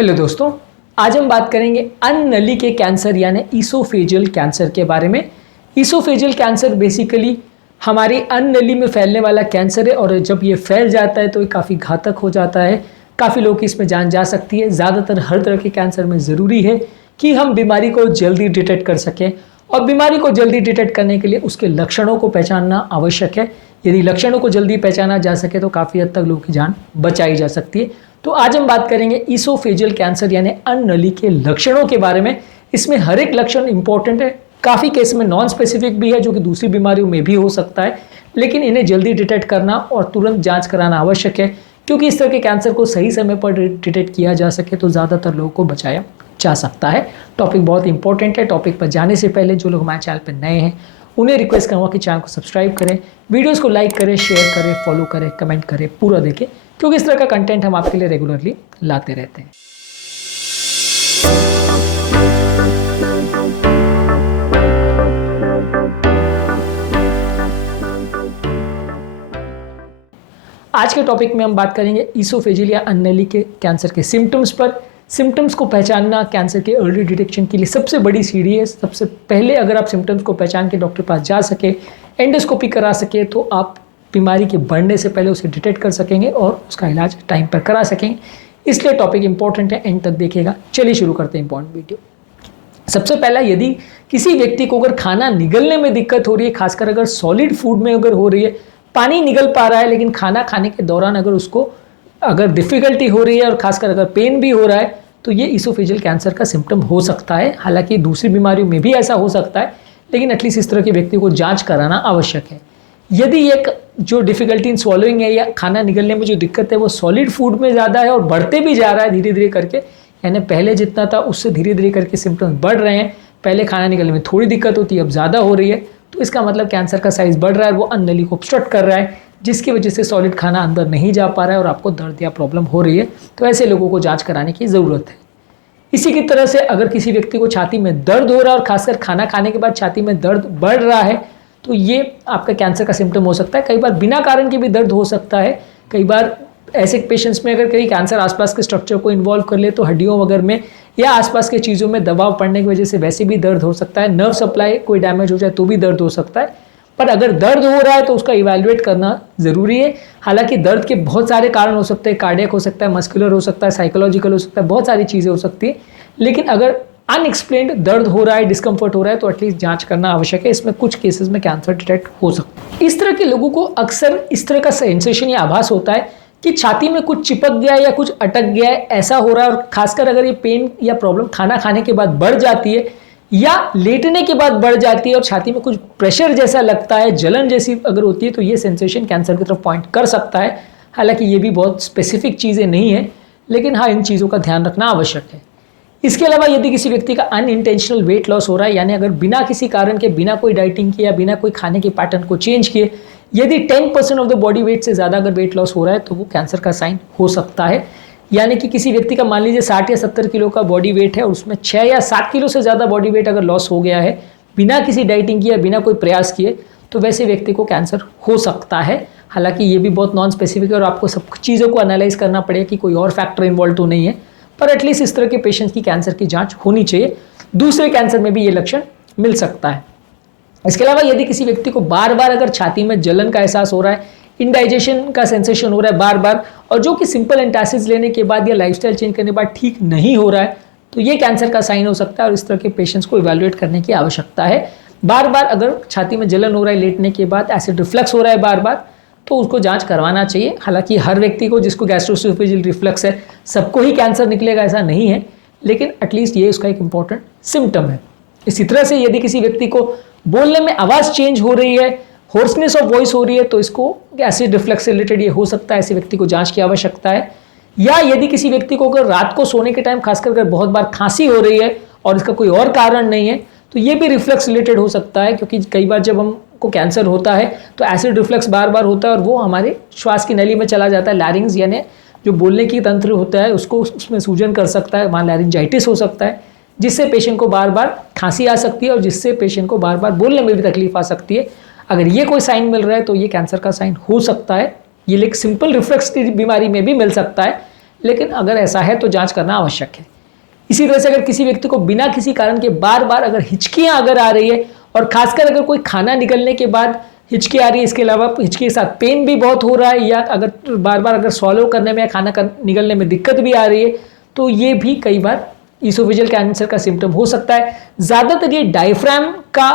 Hello दोस्तों, आज हम बात करेंगे अन्ननली के कैंसर यानी ईसोफेजियल कैंसर के बारे में। ईसोफेजियल कैंसर बेसिकली हमारी अन्ननली में फैलने वाला कैंसर है और जब ये फैल जाता है तो ये काफ़ी घातक हो जाता है। काफ़ी लोग की इसमें जान जा सकती है। ज़्यादातर हर तरह के कैंसर में ज़रूरी है कि हम बीमारी को जल्दी डिटेक्ट कर सकें और बीमारी को जल्दी डिटेक्ट करने के लिए उसके लक्षणों को पहचानना आवश्यक है। यदि लक्षणों को जल्दी पहचाना जा सके तो काफ़ी हद तक लोगों की जान बचाई जा सकती है। तो आज हम बात करेंगे ईसोफेजियल कैंसर यानी अन्ननली के लक्षणों के बारे में। इसमें हर एक लक्षण इंपॉर्टेंट है। काफ़ी केस में नॉन स्पेसिफिक भी है जो कि दूसरी बीमारियों में भी हो सकता है, लेकिन इन्हें जल्दी डिटेक्ट करना और तुरंत जांच कराना आवश्यक है, क्योंकि इस तरह के कैंसर को सही समय पर डिटेक्ट किया जा सके तो ज़्यादातर लोगों को बचाया जा सकता है। टॉपिक बहुत इंपॉर्टेंट है। टॉपिक पर जाने से पहले जो लोग हमारे चैनल पर नए हैं उन्हें रिक्वेस्ट करूँगा कि चैनल को सब्सक्राइब करें, वीडियोज़ को लाइक करें, शेयर करें, फॉलो करें, कमेंट करें, पूरा देखें, क्योंकि इस तरह का कंटेंट हम आपके लिए रेगुलरली लाते रहते हैं। आज के टॉपिक में हम बात करेंगे ईसोफेजियल या अन्ननली के कैंसर के सिम्टम्स पर। सिम्टम्स को पहचानना कैंसर के अर्ली डिटेक्शन के लिए सबसे बड़ी सीढ़ी है। सबसे पहले अगर आप सिम्टम्स को पहचान के डॉक्टर के पास जा सके, एंडोस्कोपी करा सके, तो आप बीमारी के बढ़ने से पहले उसे डिटेक्ट कर सकेंगे और उसका इलाज टाइम पर करा सकेंगे। इसलिए टॉपिक इंपॉर्टेंट है, एंड तक देखिएगा। चलिए शुरू करते हैं इंपॉर्टेंट वीडियो। सबसे पहला, यदि किसी व्यक्ति को अगर खाना निगलने में दिक्कत हो रही है, खासकर अगर सॉलिड फूड में अगर हो रही है, पानी निगल पा रहा है लेकिन खाना खाने के दौरान अगर उसको डिफ़िकल्टी हो रही है और खासकर अगर पेन भी हो रहा है, तो ये ईसोफेजियल कैंसर का सिम्टम हो सकता है। हालांकि दूसरी बीमारियों में भी ऐसा हो सकता है, लेकिन एटलीस्ट इस तरह के व्यक्ति को जांच कराना आवश्यक है। यदि एक जो डिफ़िकल्टी इन स्वॉलोइंग है या खाना निगलने में जो दिक्कत है वो सॉलिड फूड में ज़्यादा है और बढ़ते भी जा रहा है धीरे धीरे करके, यानी पहले जितना था उससे धीरे धीरे करके सिम्टम्स बढ़ रहे हैं, पहले खाना निगलने में थोड़ी दिक्कत होती है, अब ज़्यादा हो रही है, तो इसका मतलब कैंसर का साइज़ बढ़ रहा है, वो अन्ननली को ऑब्स्ट्रक्ट कर रहा है, जिसकी वजह से सॉलिड खाना अंदर नहीं जा पा रहा है और आपको दर्द या प्रॉब्लम हो रही है। तो ऐसे लोगों को जाँच कराने की ज़रूरत है। इसी की तरह से अगर किसी व्यक्ति को छाती में दर्द हो रहा है और खासकर खाना खाने के बाद छाती में दर्द बढ़ रहा है, तो ये आपका कैंसर का सिम्टम हो सकता है। कई बार बिना कारण के भी दर्द हो सकता है। कई बार ऐसे पेशेंट्स में अगर कहीं कैंसर आसपास के स्ट्रक्चर को इन्वॉल्व कर ले तो हड्डियों वगैरह में या आसपास के चीज़ों में दबाव पड़ने की वजह से वैसे भी दर्द हो सकता है। नर्व सप्लाई कोई डैमेज हो जाए तो भी दर्द हो सकता है। पर अगर दर्द हो रहा है तो उसका इवैल्यूएट करना ज़रूरी है। हालांकि दर्द के बहुत सारे कारण हो सकते हैं, कार्डियक हो सकता है, मस्कुलर हो सकता है, साइकोलॉजिकल हो सकता है, बहुत सारी चीज़ें हो सकती है। लेकिन अगर अनएक्सप्लेन्ड दर्द हो रहा है, डिस्कम्फर्ट हो रहा है, तो एटलीस्ट जांच करना आवश्यक है। इसमें कुछ केसेस में कैंसर डिटेक्ट हो सकता है। इस तरह के लोगों को अक्सर इस तरह का सेंसेशन या आभास होता है कि छाती में कुछ चिपक गया है या कुछ अटक गया है, ऐसा हो रहा है। और खासकर अगर ये पेन या प्रॉब्लम खाना खाने के बाद बढ़ जाती है या लेटने के बाद बढ़ जाती है और छाती में कुछ प्रेशर जैसा लगता है, जलन जैसी अगर होती है, तो ये सेंसेशन कैंसर की तरफ पॉइंट कर सकता है। हालांकि ये भी बहुत स्पेसिफिक चीज़ें नहीं है, लेकिन हाँ, इन चीज़ों का ध्यान रखना आवश्यक है। इसके अलावा यदि किसी व्यक्ति का अनइंटेंशनल वेट लॉस हो रहा है, यानी अगर बिना किसी कारण के, बिना कोई डाइटिंग किया, बिना कोई खाने के पैटर्न को चेंज किए, यदि 10% ऑफ द बॉडी वेट से ज़्यादा अगर वेट लॉस हो रहा है, तो वो कैंसर का साइन हो सकता है। यानी कि किसी व्यक्ति का मान लीजिए 60 या 70 किलो का बॉडी वेट है और उसमें 6 या 7 किलो से ज़्यादा बॉडी वेट अगर लॉस हो गया है बिना किसी डाइटिंग किया, बिना कोई प्रयास किए, तो वैसे व्यक्ति को कैंसर हो सकता है। हालांकि ये भी बहुत नॉन स्पेसिफिक है और आपको सब चीज़ों को एनालाइज करना पड़ेगा कि कोई और फैक्टर इन्वॉल्व तो नहीं है, पर एटलीस्ट इस तरह के पेशेंट्स की कैंसर की जांच होनी चाहिए। दूसरे कैंसर में भी ये लक्षण मिल सकता है। इसके अलावा यदि किसी व्यक्ति को बार बार अगर छाती में जलन का एहसास हो रहा है, इंडाइजेशन का सेंसेशन हो रहा है बार बार, और जो कि सिंपल एंटासिड लेने के बाद या लाइफस्टाइल चेंज करने के बाद ठीक नहीं हो रहा है, तो ये कैंसर का साइन हो सकता है और इस तरह के पेशेंट्स को इवैल्यूएट करने की आवश्यकता है। बार बार अगर छाती में जलन हो रहा है लेटने के बाद, एसिड रिफ्लक्स हो रहा है बार बार, तो उसको जांच करवाना चाहिए। हालांकि हर व्यक्ति को जिसको गैस्ट्रोएसोफेजियल रिफ्लक्स है सबको ही कैंसर निकलेगा ऐसा नहीं है, लेकिन एटलीस्ट ये उसका एक इंपॉर्टेंट सिम्टम है। इसी तरह से यदि किसी व्यक्ति को बोलने में आवाज़ चेंज हो रही है, होर्सनेस ऑफ वॉइस हो रही है, तो इसको एसिड रिफ्लक्स से रिलेटेड ये हो सकता है। ऐसे व्यक्ति को जांच की आवश्यकता है। या यदि किसी व्यक्ति को अगर रात को सोने के टाइम खासकर अगर बहुत बार खांसी हो रही है और इसका कोई और कारण नहीं है, तो ये भी रिफ्लक्स रिलेटेड हो सकता है। क्योंकि कई बार जब हमको कैंसर होता है तो एसिड रिफ्लक्स बार बार होता है और वो हमारे श्वास की नली में चला जाता है। लैरिंग्स यानी जो बोलने की तंत्र होता है उसको उसमें सूजन कर सकता है, वहाँ लैरिंजाइटिस हो सकता है, जिससे पेशेंट को बार बार खांसी आ सकती है और जिससे पेशेंट को बार बार बोलने में भी तकलीफ आ सकती है। अगर ये कोई साइन मिल रहा है तो ये कैंसर का साइन हो सकता है। ये एक सिंपल रिफ्लक्स की बीमारी में भी मिल सकता है, लेकिन अगर ऐसा है तो जांच करना आवश्यक है। इसी तरह से अगर किसी व्यक्ति को बिना किसी कारण के बार बार अगर हिचकियाँ अगर आ रही है, और खासकर अगर कोई खाना निगलने के बाद हिचकी आ रही है, इसके अलावा हिचकी के साथ पेन भी बहुत हो रहा है, या अगर बार बार अगर सॉलो करने में या खाना निगलने में दिक्कत भी आ रही है, तो ये भी कई बार ईसोफेजियल कैंसर का सिम्टम हो सकता है। ज़्यादातर ये डायफ्राम का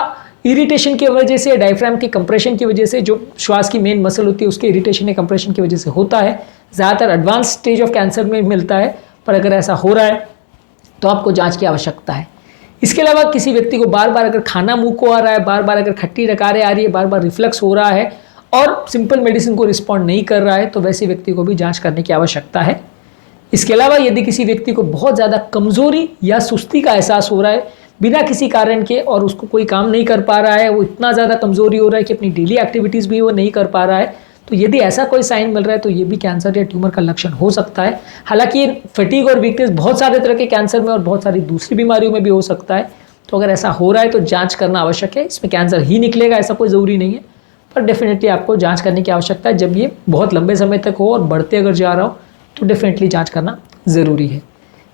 इरिटेशन की वजह से, डायफ्राम की कंप्रेशन की वजह से, जो श्वास की मेन मसल होती है उसके इरिटेशन या कंप्रेशन की वजह से होता है। ज़्यादातर एडवांस स्टेज ऑफ कैंसर में मिलता है, पर अगर ऐसा हो रहा है तो आपको जांच की आवश्यकता है। इसके अलावा किसी व्यक्ति को बार बार अगर खाना मुंह को आ रहा है, बार बार अगर खट्टी डकारें आ रही है, बार बार रिफ्लक्स हो रहा है और सिंपल मेडिसिन को रिस्पॉन्ड नहीं कर रहा है, तो वैसे व्यक्ति को भी जांच करने की आवश्यकता है। इसके अलावा यदि किसी व्यक्ति को बहुत ज़्यादा कमजोरी या सुस्ती का एहसास हो रहा है बिना किसी कारण के, और उसको कोई काम नहीं कर पा रहा है, वो इतना ज़्यादा कमजोरी हो रहा है कि अपनी डेली एक्टिविटीज़ भी वो नहीं कर पा रहा है, तो यदि ऐसा कोई साइन मिल रहा है तो ये भी कैंसर या ट्यूमर का लक्षण हो सकता है। हालांकि ये फटीग और वीकनेस बहुत सारे तरह के कैंसर में और बहुत सारी दूसरी बीमारियों में भी हो सकता है, तो अगर ऐसा हो रहा है तो जांच करना आवश्यक है। इसमें कैंसर ही निकलेगा ऐसा कोई ज़रूरी नहीं है, पर डेफिनेटली आपको जांच करने की आवश्यकता है। जब ये बहुत लंबे समय तक हो और बढ़ते अगर जा रहा हो तो डेफिनेटली जांच करना ज़रूरी है।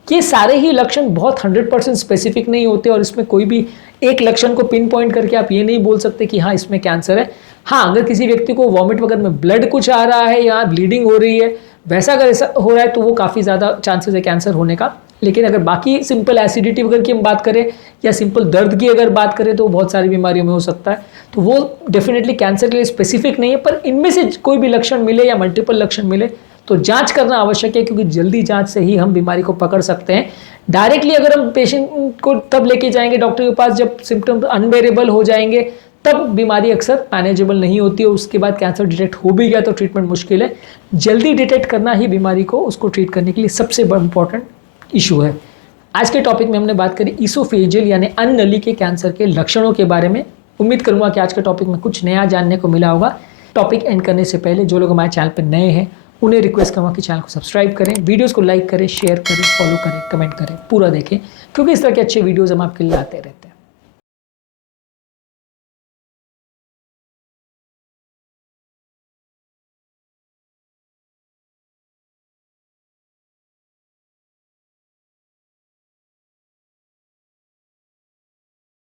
ये सारे ही लक्षण बहुत 100% स्पेसिफिक नहीं होते, और इसमें कोई भी एक लक्षण को पिन पॉइंट करके आप ये नहीं बोल सकते कि हाँ इसमें कैंसर है। हाँ, अगर किसी व्यक्ति को वॉमिट वगैरह में ब्लड कुछ आ रहा है या ब्लीडिंग हो रही है, वैसा अगर ऐसा हो रहा है तो वो काफ़ी ज़्यादा चांसेस है कैंसर होने का। लेकिन अगर बाकी सिंपल एसिडिटी वगैरह की हम बात करें या सिंपल दर्द की अगर बात करें तो बहुत सारी बीमारियों में हो सकता है, तो वो डेफिनेटली कैंसर के लिए स्पेसिफिक नहीं है। पर इनमें से कोई भी लक्षण मिले या मल्टीपल लक्षण मिले तो जांच करना आवश्यक है, क्योंकि जल्दी जांच से ही हम बीमारी को पकड़ सकते हैं। डायरेक्टली अगर हम पेशेंट को तब लेके जाएंगे डॉक्टर के पास जब सिम्टम अनबेरेबल हो जाएंगे, तब बीमारी अक्सर मैनेजेबल नहीं होती है। उसके बाद कैंसर डिटेक्ट हो भी गया तो ट्रीटमेंट मुश्किल है। जल्दी डिटेक्ट करना ही बीमारी को उसको ट्रीट करने के लिए सबसे बड़ा इंपॉर्टेंट इशू है। आज के टॉपिक में हमने बात करी ईसोफेजियल यानी अन्न नली के कैंसर के लक्षणों के बारे में। उम्मीद करूंगा कि आज के टॉपिक में कुछ नया जानने को मिला होगा। टॉपिक एंड करने से पहले जो लोग हमारे चैनल पर नए हैं उन्हें रिक्वेस्ट करूँगा कि चैनल को सब्सक्राइब करें, वीडियोस को लाइक करें, शेयर करें, फॉलो करें, कमेंट करें, पूरा देखें, क्योंकि इस तरह के अच्छे वीडियोस हम आपके लिए आते रहते हैं।